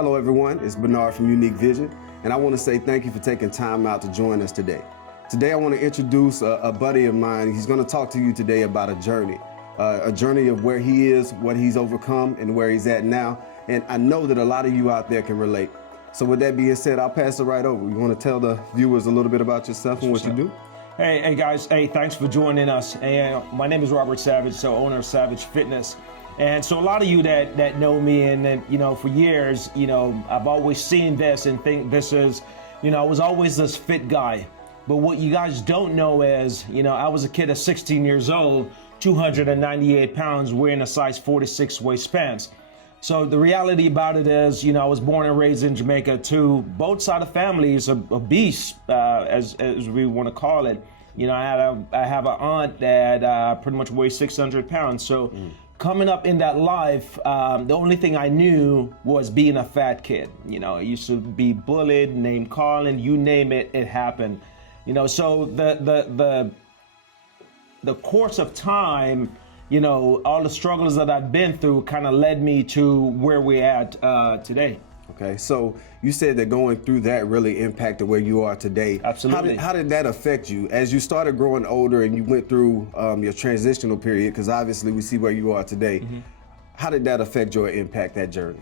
Hello everyone, it's Bernard from Unique Vision, and I want to say thank you for taking time out to join us today. Today I want to introduce a buddy of mine. He's going to talk to you today about a journey of where he is, what he's overcome, and where he's at now. And I know that a lot of you out there can relate. So with that being said, I'll pass it right over. You want to tell the viewers a little bit about yourself and what you do? Hey guys, thanks for joining us. My name is Robert Savage, so owner of Savageprofitness. And so a lot of you that know me and for years, I've always seen this and think this is, I was always this fit guy. But what you guys don't know is, I was a kid at 16 years old, 298 pounds, wearing a size 46 waist pants. So the reality about it is, I was born and raised in Jamaica too. Both side of families are obese, as we want to call it. I have an aunt that pretty much weighs 600 pounds. So coming up in that life, the only thing I knew was being a fat kid. I used to be bullied, name calling, you name it, it happened. So the course of time, all the struggles that I've been through kind of led me to where we're at today. Okay, so you said that going through that really impacted where you are today. Absolutely. How did that affect you as you started growing older and you went through your transitional period? Because obviously we see where you are today. How did that affect your impact, that journey?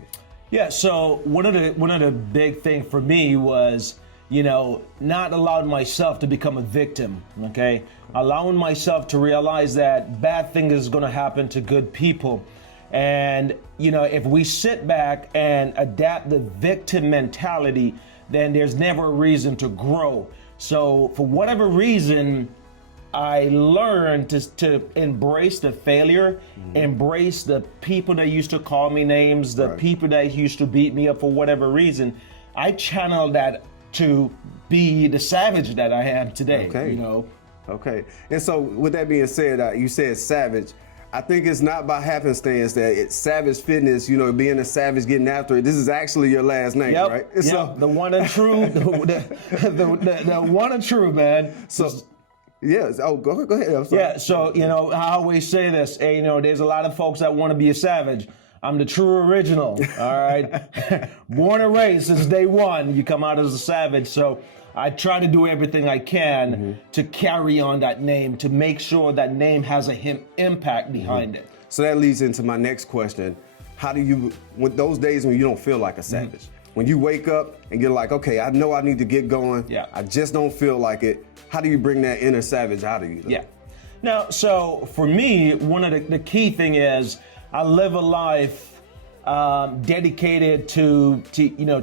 Yeah, so one of the big things for me was, not allowing myself to become a victim, okay? Allowing myself to realize that bad things is gonna happen to good people. And, if we sit back and adapt the victim mentality, then there's never a reason to grow. So for whatever reason, I learned to embrace the failure, embrace the people that used to call me names, the people that used to beat me up for whatever reason. I channeled that to be the savage that I am today. Okay. Okay. And so with that being said, you said savage. I think it's not by happenstance that it's Savage Fitness, being a savage, getting after it. This is actually your last name, right? Yep, so, the one and true, the one and true, man. So, yes. Oh, go ahead. I'm sorry. Yeah. So, I always say this. Hey, there's a lot of folks that want to be a savage. I'm the true original. All right. Born and raised since day one, you come out as a savage. So I try to do everything I can to carry on that name, to make sure that name has a impact behind it. So that leads into my next question. How do you, with those days when you don't feel like a savage, when you wake up and you're like, okay, I know I need to get going. Yeah. I just don't feel like it. How do you bring that inner savage out of you, though? Yeah. Now, so for me, one of the key thing is I live a life dedicated to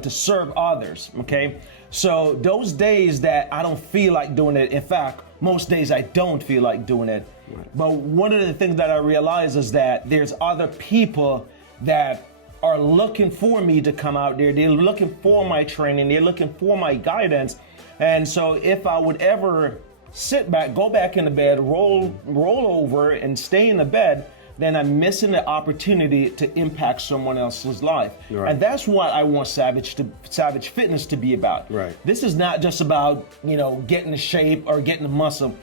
serve others, okay? So those days that I don't feel like doing it, in fact, most days I don't feel like doing it. Right. But one of the things that I realize is that there's other people that are looking for me to come out there. They're looking for my training. They're looking for my guidance. And so if I would ever sit back, go back in the bed, roll over and stay in the bed, then I'm missing the opportunity to impact someone else's life. Right. And that's what I want Savage Fitness to be about. Right. This is not just about, getting the shape or getting the muscle.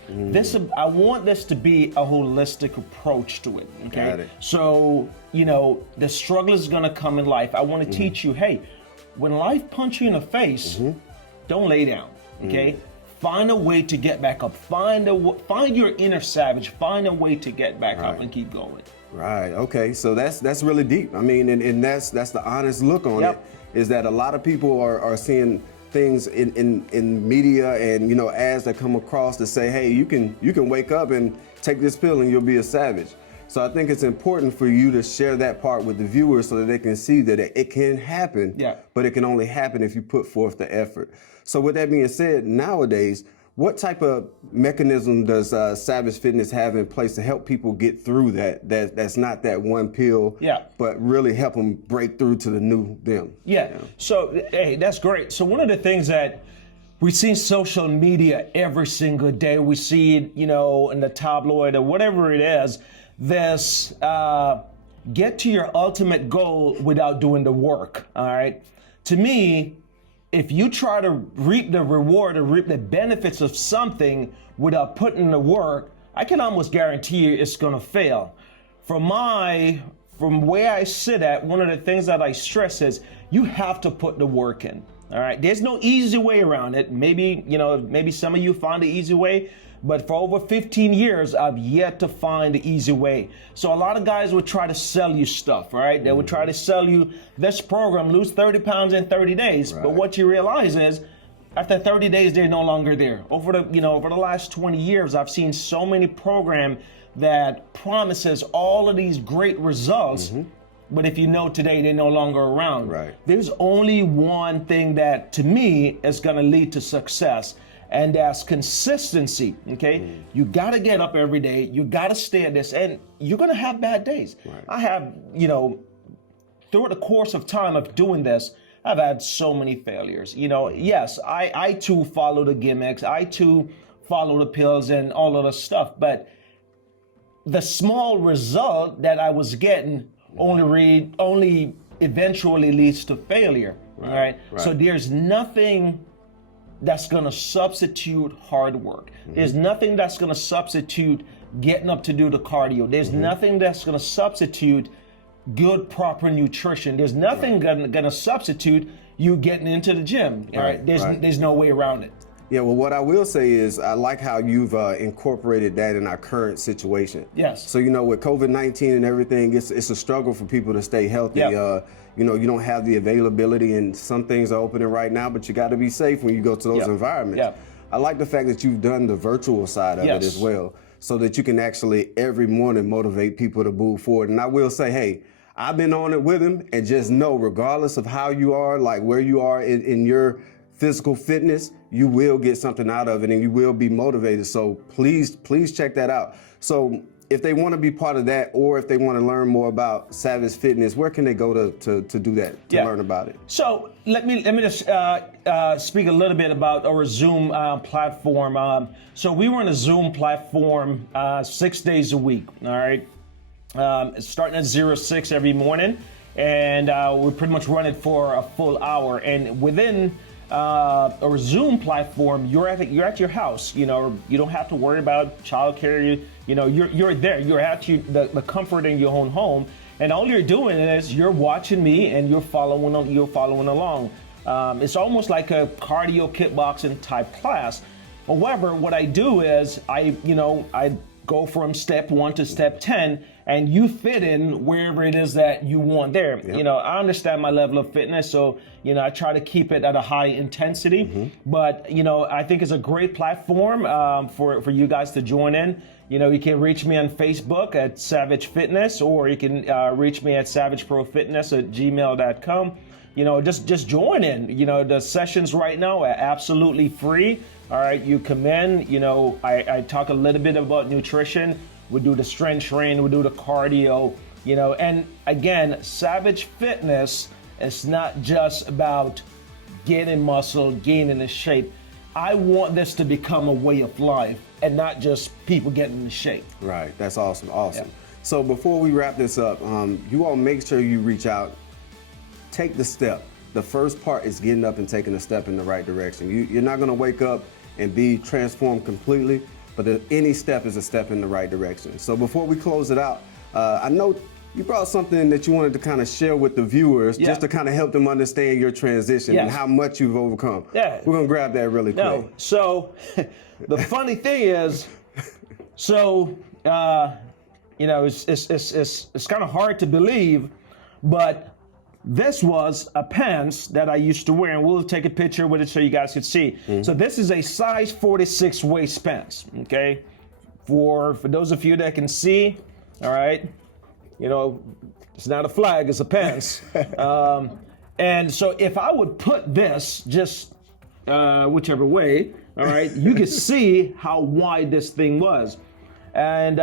I want this to be a holistic approach to it. Okay. Got it. So, the struggle is gonna come in life. I want to teach you, hey, when life punches you in the face, don't lay down. Okay. Find a way to get back up. Find your inner savage. Find a way to get back up and keep going. Right. Okay. So that's really deep. I mean, and that's the honest look on it. Is that a lot of people are seeing things in media and ads that come across to say, hey, you can wake up and take this pill and you'll be a savage. So I think it's important for you to share that part with the viewers so that they can see that it can happen. Yeah. But it can only happen if you put forth the effort. So with that being said, nowadays, what type of mechanism does Savage Fitness have in place to help people get through that's not that one pill, but really help them break through to the new them? Yeah. So, hey, that's great. So one of the things that we see social media every single day, we see it, in the tabloid or whatever it is, this get to your ultimate goal without doing the work, all right? To me, if you try to reap the reward or reap the benefits of something without putting in the work, I can almost guarantee you it's gonna fail. From my from where I sit at, one of the things that I stress is you have to put the work in. All right, there's no easy way around it. Maybe, maybe some of you found the easy way, but for over 15 years, I've yet to find the easy way. So a lot of guys would try to sell you stuff, right? They would try to sell you this program, lose 30 pounds in 30 days. Right. But what you realize is, after 30 days, they're no longer there. Over the last 20 years, I've seen so many programs that promises all of these great results. But if you know today, they're no longer around. Right. There's only one thing that, to me, is going to lead to success, and that's consistency, okay? You got to get up every day. You got to stay at this, and you're going to have bad days. Right. I have, throughout the course of time of doing this, I've had so many failures. Yes, I too follow the gimmicks. I too follow the pills and all of the stuff, but the small result that I was getting only eventually leads to failure, right? So there's nothing that's going to substitute hard work. There's nothing that's going to substitute getting up to do the cardio. There's nothing that's going to substitute good, proper nutrition. There's nothing going to substitute you getting into the gym. Right? There's no way around it. Yeah, well, what I will say is I like how you've incorporated that in our current situation. Yes. So, with COVID-19 and everything, it's a struggle for people to stay healthy. Yep. You don't have the availability, and some things are opening right now, but you got to be safe when you go to those environments. Yep. I like the fact that you've done the virtual side of it as well, so that you can actually every morning motivate people to move forward. And I will say, hey, I've been on it with him, and just know, regardless of how you are, like where you are in your physical fitness, you will get something out of it, and you will be motivated. So please check that out. So if they want to be part of that, or if they want to learn more about Savage Fitness, where can they go to do that, to learn about it? So let me just speak a little bit about our Zoom platform. So we run a Zoom platform 6 days a week, all right? Starting at 06 every morning, and we pretty much run it for a full hour. And within our Zoom platform, you're at your house. You don't have to worry about childcare. You're there. You're at the comfort in your own home, and all you're doing is you're watching me and you're following along. It's almost like a cardio kickboxing type class. However, what I do is I go from step 1 to step 10, and you fit in wherever it is that you want there. Yep. I understand my level of fitness, so I try to keep it at a high intensity. But I think it's a great platform for you guys to join in. You can reach me on Facebook at Savage Fitness, or you can reach me at savageprofitness@gmail.com. Just join in. The sessions right now are absolutely free. All right, you come in, I talk a little bit about nutrition. We do the strength training, we do the cardio, and again, Savage Fitness is not just about gaining muscle, gaining the shape. I want this to become a way of life and not just people getting in shape. Right, that's awesome. Yeah. So before we wrap this up, you all make sure you reach out, take the step. The first part is getting up and taking a step in the right direction. You're not going to wake up and be transformed completely, but any step is a step in the right direction. So before we close it out, I know you brought something that you wanted to kind of share with the viewers, just to kind of help them understand your transition and how much you've overcome. Yeah. We're going to grab that really quick. No, so the funny thing is, it's kind of hard to believe, but this was a pants that I used to wear, and we'll take a picture with it so you guys can see. So this is a size 46 waist pants, okay? For those of you that can see, all right, it's not a flag, it's a pants. And so if I would put this just whichever way, all right, you can see how wide this thing was. And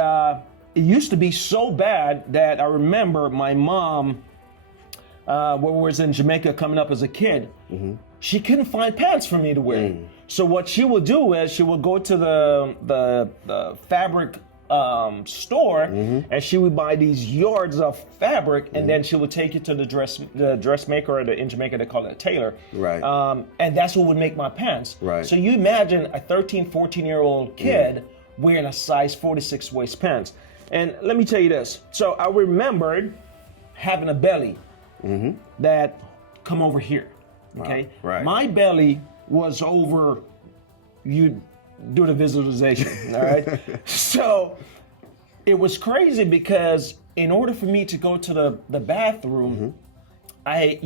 it used to be so bad that I remember my mom, when we was in Jamaica coming up as a kid, she couldn't find pants for me to wear. So what she would do is she would go to the fabric store, and she would buy these yards of fabric, and then she would take it to the dressmaker, or in Jamaica they call it a tailor. Right. And that's what would make my pants. Right. So you imagine a 13, 14-year-old kid wearing a size 46 waist pants. And let me tell you this. So I remembered having a belly that come over here. Okay, right. My belly was over. You do the visualization, all right? So it was crazy because in order for me to go to the bathroom, I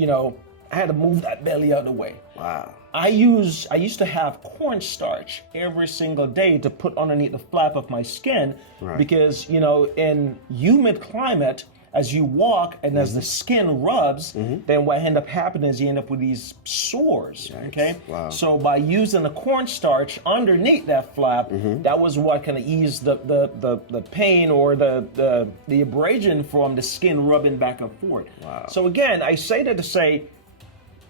had to move that belly out of the way. Wow. I used to have cornstarch every single day to put underneath the flap of my skin because, in humid climate, as you walk and as the skin rubs, then what end up happening is you end up with these sores, okay? Wow. So by using the cornstarch underneath that flap, that was what kind of eased the pain or the abrasion from the skin rubbing back and forth. Wow. So again, I say that to say,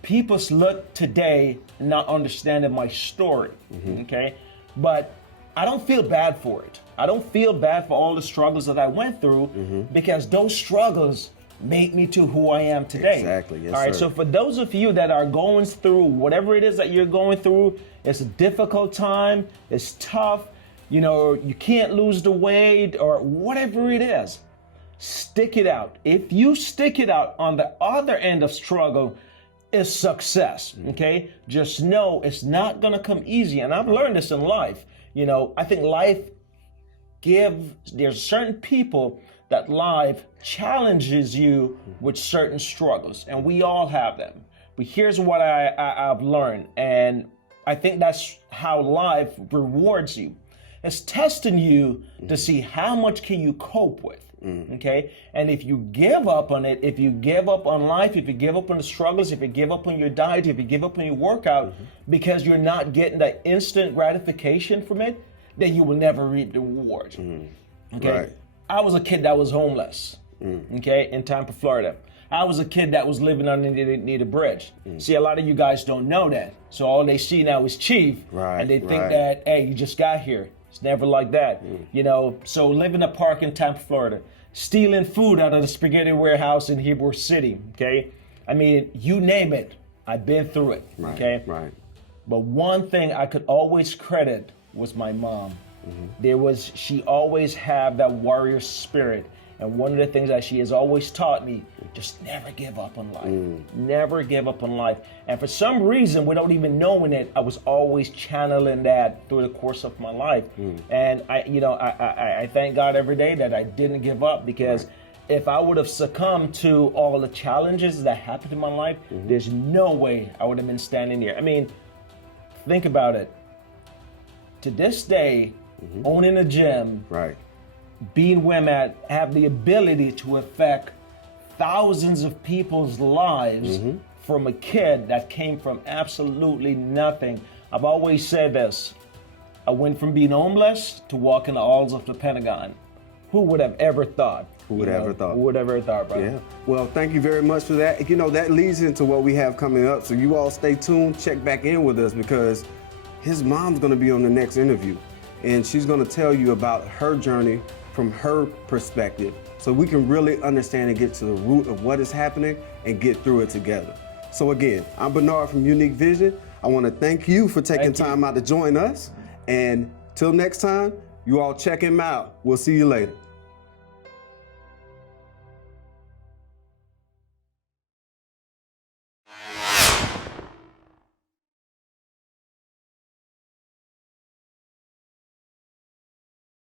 people look today not understanding my story, okay? But I don't feel bad for it. I don't feel bad for all the struggles that I went through because those struggles made me to who I am today. Exactly, yes, all right, sir. so for those of you that are going through whatever it is that you're going through, it's a difficult time, it's tough, you can't lose the weight or whatever it is, stick it out. If you stick it out on the other end of struggle, is success, okay? Just know it's not gonna come easy, and I've learned this in life. I think there's certain people that life challenges you with certain struggles, and we all have them. But here's what I've learned, and I think that's how life rewards you. It's testing you to see how much can you cope with. Okay, and if you give up on it, if you give up on life, if you give up on the struggles, if you give up on your diet, if you give up on your workout because you're not getting that instant gratification from it, then you will never reap the reward. Okay, Right. I was a kid that was homeless. Okay, in Tampa, Florida. I was a kid that was living underneath a bridge. See, a lot of you guys don't know that. So all they see now is Chief, and they think that, hey, you just got here. It's never like that. So live in a park in Tampa, Florida, stealing food out of the spaghetti warehouse in Heber City, okay? I mean, you name it, I've been through it, okay? Right. But one thing I could always credit was my mom. She always had that warrior spirit. And one of the things that she has always taught me, just never give up on life. Never give up on life. And for some reason, without even knowing it, I was always channeling that through the course of my life. And I thank God every day that I didn't give up, because if I would have succumbed to all the challenges that happened in my life, there's no way I would have been standing here. I mean, think about it. To this day, owning a gym, being where I'm at, have the ability to affect thousands of people's lives from a kid that came from absolutely nothing. I've always said this. I went from being homeless to walking the halls of the Pentagon. Who would have ever thought? Who would have ever thought? Who would have ever thought, brother? Yeah. Well, thank you very much for that. That leads into what we have coming up. So you all stay tuned, check back in with us, because his mom's going to be on the next interview, and she's going to tell you about her journey from her perspective, so we can really understand and get to the root of what is happening and get through it together. So again, I'm Bernard from Unique Vision. I want to thank you for taking time out to join us. And till next time, you all check him out. We'll see you later.